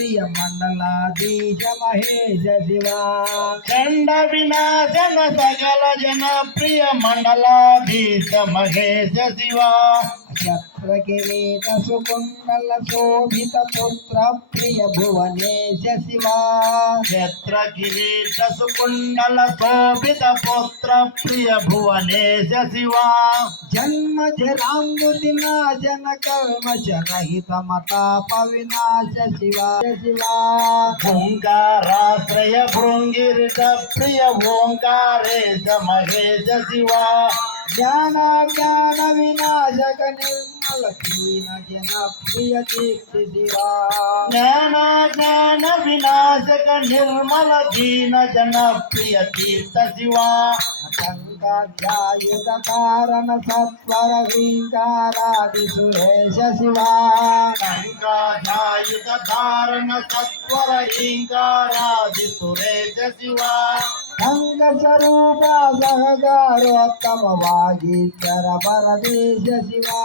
प्रिय मंडलाधीश महेश शिवा चंड विनाशन सकल जन प्रिय मंडलाधीश महेश शिवा छत्र किरीट सुकुंडल शोभित पुत्र प्रिय भुवनेश शिवा छत्र किरीट सुकुंडल शोभित पुत्र प्रिय भुवनेश शिवा जन्म जरांगुति नाशन कल्मष रहित मताप विनाश शिवा शिवा ओंकाराश्रय भृंगिरित प्रिय ओंकारेश महेश शिवा ज्ञान ज्ञान विनाशक निर्मल दीन जन प्रिय दीप्त शिवा ज्ञान ज्ञान विनाशक निर्मल दीन जन प्रिय तीर्थ शिवा गंगाध्यायुध कारण सत्वर ह्रींकारादि सुरेश शिवा गंगाध्यायुध धारण सत्वर ह्रींकारादि सुरेश शिवा अंग स्वरूप सहगारोत्तम वागीश्वर परदेश शिवा